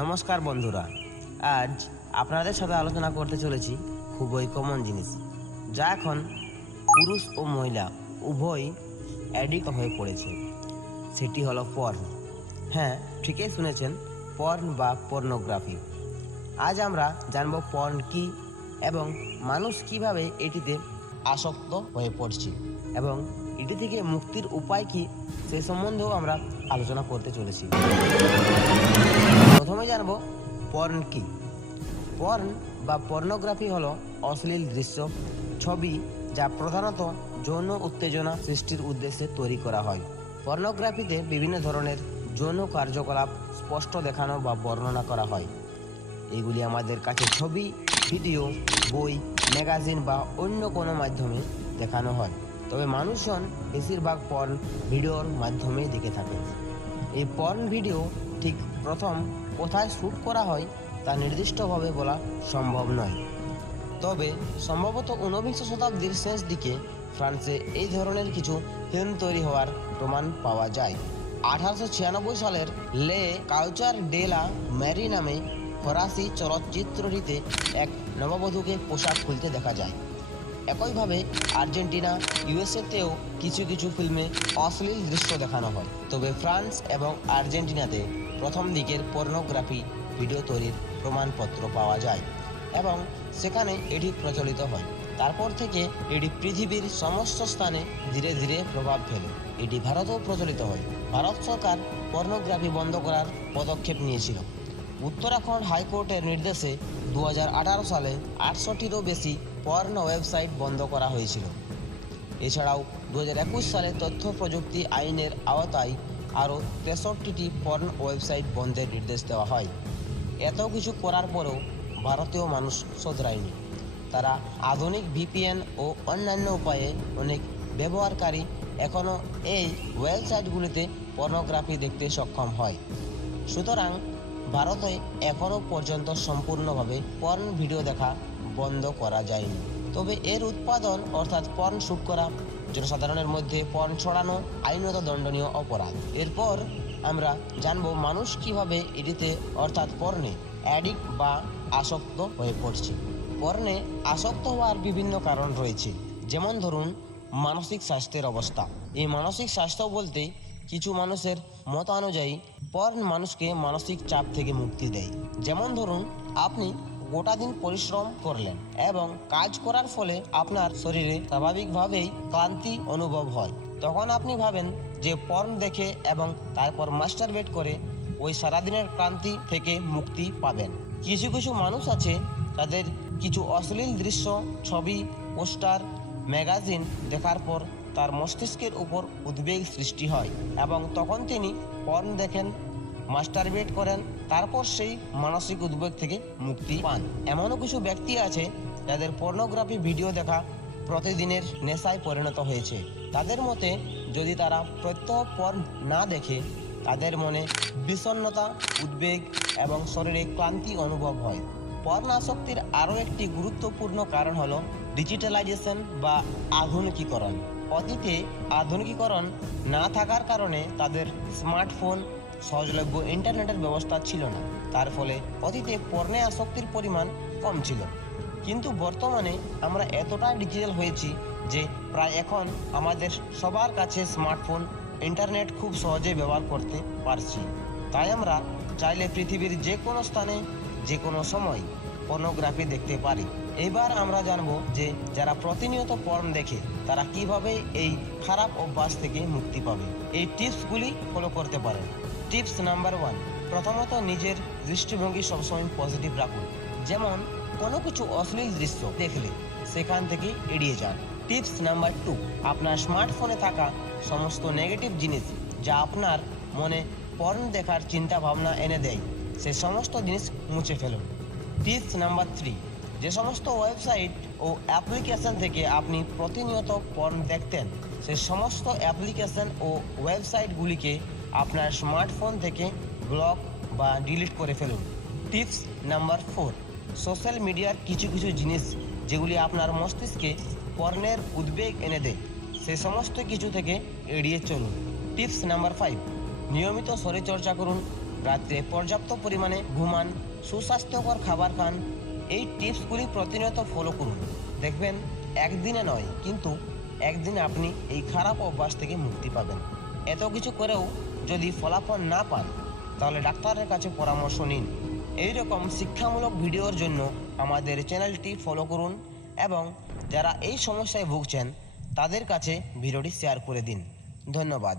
নমস্কার বন্ধুরা, আজ আপনাদের সাথে আলোচনা করতে চলেছি খুবই কমন জিনিস, যা এখন পুরুষ ও মহিলা উভয় অ্যাডিক্ট হয়ে পড়েছে। সেটি হলো পর্ন। হ্যাঁ, ঠিকই শুনেছেন, পর্ন বা পর্নোগ্রাফি। আজ আমরা জানব পর্ন কী এবং মানুষ কিভাবে এটিতে আসক্ত হয়ে পড়ছে এবং এটি থেকে মুক্তির উপায় কী সে সম্বন্ধেও আমরা আলোচনা করতে চলেছি। প্রথমে জানব পর্ন কী। পর্ন বা পর্নোগ্রাফি হলো অশ্লীল দৃশ্য, ছবি যা প্রধানত যৌন উত্তেজনা সৃষ্টির উদ্দেশ্যে তৈরি করা হয়। পর্নোগ্রাফিতে বিভিন্ন ধরনের যৌন কার্যকলাপ স্পষ্ট দেখানো বা বর্ণনা করা হয়। এগুলি আমাদের কাছে ছবি, ভিডিও, বই, ম্যাগাজিন বা অন্য কোনো মাধ্যমে দেখানো হয়। তবে মানুষজন বেশিরভাগ পর্ন ভিডিওর মাধ্যমে দেখে থাকে। এই পর্ন ভিডিও ঠিক প্রথম কোথায় শ্যুট করা হয় তা নির্দিষ্টভাবে বলা সম্ভব নয়। তবে সম্ভবত ঊনবিংশ শতাব্দীর শেষ দিকে ফ্রান্সে এই ধরনের কিছু ফিল্ম তৈরি হওয়ার প্রমাণ পাওয়া যায়। 1896 সালের লে কাউচার ডে লা ম্যারি নামে ফরাসি চলচ্চিত্রটিতে এক নববধূকে পোশাক খুলতে দেখা যায়। একইভাবে আর্জেন্টিনা, ইউএসএতেও কিছু কিছু ফিল্মে অশ্লীল দৃশ্য দেখানো হয়। তবে ফ্রান্স এবং আর্জেন্টিনাতে প্রথম দিকের পর্নোগ্রাফি ভিডিও তৈরির প্রমাণপত্র পাওয়া যায় এবং সেখানে এটি প্রচলিত হয়। তারপর থেকে এটি পৃথিবীর সমস্ত স্থানে ধীরে ধীরে প্রভাব ফেলে। এটি ভারতেও প্রচলিত হয়। ভারত সরকার পর্নোগ্রাফি বন্ধ করার পদক্ষেপ নিয়েছিল। উত্তরাখণ্ড হাইকোর্টের নির্দেশে 2018 সালে 800টিরও বেশি পর্ন ওয়েবসাইট বন্ধ করা হয়েছিল। এছাড়াও 2021 সালে তথ্য প্রযুক্তি আইনের আওতায় আরও 63টি পর্ন ওয়েবসাইট বন্ধের নির্দেশ দেওয়া হয়। এত কিছু করার পরেও ভারতীয় মানুষ শোধরায়নি। তারা আধুনিক ভিপিএন ও অন্যান্য উপায়ে অনেক ব্যবহারকারী এখনও এই ওয়েবসাইটগুলিতে পর্নোগ্রাফি দেখতে সক্ষম হয়। সুতরাং ভারতে এখনও পর্যন্ত সম্পূর্ণভাবে পর্ন ভিডিও দেখা বন্ধ করা যায়নি। তবে এর উৎপাদন অর্থাৎ পর্ন শ্যুট করা, জনসাধারণের মধ্যে পর্ন ছড়ানো আইনত দণ্ডনীয় অপরাধ। এরপর আমরা জানব মানুষ কিভাবে এটিতে অর্থাৎ পর্নে অ্যাডিক্ট বা আসক্ত হয়ে পড়ছে। পর্নে আসক্ত হওয়ার বিভিন্ন কারণ রয়েছে, যেমন ধরুন মানসিক স্বাস্থ্যের অবস্থা। এই মানসিক স্বাস্থ্য বলতে কিছু মানুষের মতানুযায়ী পর্ন মানুষকে মানসিক চাপ থেকে মুক্তি দেয়। যেমন ধরুন আপনি গোটা দিন পরিশ্রম করলেন এবং কাজ করার ফলে আপনার শরীরে স্বাভাবিকভাবেই ক্লান্তি অনুভব হয়। তখন আপনি ভাবেন যে পর্ন দেখে এবং তারপর মাস্টারবেট করে ওই সারাদিনের ক্লান্তি থেকে মুক্তি পাবেন। কিছু কিছু মানুষ আছে তাদের কিছু অশ্লীল দৃশ্য, ছবি, পোস্টার, ম্যাগাজিন দেখার পর তার মস্তিষ্কের উপর উদ্বেগ সৃষ্টি হয় এবং তখন তিনি পর্ন দেখেন, মাস্টারবেট করেন, তারপর সেই মানসিক উদ্বেগ থেকে মুক্তি পান। এমনও কিছু ব্যক্তি আছে যাদের পর্নোগ্রাফি ভিডিও দেখা প্রতিদিনের নেশায় পরিণত হয়েছে। তাদের মতে যদি তারা প্রত্যহ পর্ন না দেখে তাদের মনে বিষণ্ণতা, উদ্বেগ এবং শরীরে ক্লান্তি অনুভব হয়। পর্ন আসক্তির আরও একটি গুরুত্বপূর্ণ কারণ হলো ডিজিটালাইজেশন বা আধুনিকীকরণ। অতীতে আধুনিকীকরণ না থাকার কারণে তাদের স্মার্টফোন, সহজলভ্য ইন্টারনেটের ব্যবস্থা ছিল না। তার ফলে অতীতে পর্নে আসক্তির পরিমাণ কম ছিল। কিন্তু বর্তমানে আমরা এতটাই ডিজিটাল হয়েছি যে প্রায় এখন আমাদের সবার কাছে স্মার্টফোন, ইন্টারনেট খুব সহজে ব্যবহার করতে পারছি। তাই আমরা চাইলে পৃথিবীর যে কোনো স্থানে যে কোনো সময় পর্নোগ্রাফি দেখতে পারি। এবার আমরা জানবো যে যারা প্রতিনিয়ত পর্ন দেখে তারা কিভাবে এই খারাপ অভ্যাস থেকে মুক্তি পাবে। এই টিপসগুলি ফলো করতে পারেন। টিপস নাম্বার 1, প্রথমত নিজের দৃষ্টিভঙ্গি সবসময় পজিটিভ রাখুন। যেমন কোনো কিছু অশ্লীল দৃশ্য দেখলে সেখান থেকে এড়িয়ে যান। টিপস নাম্বার 2, আপনার স্মার্টফোনে থাকা সমস্ত নেগেটিভ জিনিস যা আপনার মনে পর্ন দেখার চিন্তা ভাবনা এনে দেয় সে সমস্ত জিনিস মুছে ফেলুন। টিপস নাম্বার 3, যে সমস্ত ওয়েবসাইট ও অ্যাপ্লিকেশন থেকে আপনি প্রতিনিয়ত পর্ন দেখতেন সে সমস্ত অ্যাপ্লিকেশন ও ওয়েবসাইটগুলিকে আপনার স্মার্টফোন থেকে ব্লক বা ডিলিট করে ফেলুন। টিপস নাম্বার 4, সোশ্যাল মিডিয়ার কিছু কিছু জিনিস যেগুলি আপনার মস্তিষ্কে পর্নের উদ্বেগ এনে দেয় সে সমস্ত কিছু থেকে এড়িয়ে চলুন। টিপস নাম্বার 5, নিয়মিত শরীরচর্চা করুন, রাত্রে পর্যাপ্ত পরিমাণে ঘুমান, সুস্বাস্থ্যকর খাবার খান। এই টিপসগুলি প্রতিনিয়ত ফলো করুন, দেখবেন একদিনে নয় কিন্তু একদিনে আপনি এই খারাপ অভ্যাস থেকে মুক্তি পাবেন। এত কিছু করেও যদি ফলাফল না পান তাহলে ডাক্তারের কাছে পরামর্শ নিন। এই রকম শিক্ষামূলক ভিডিওর জন্য আমাদের চ্যানেলটি ফলো করুন এবং যারা এই সমস্যায় ভুগছেন তাদের কাছে ভিডিওটি শেয়ার করে দিন। ধন্যবাদ।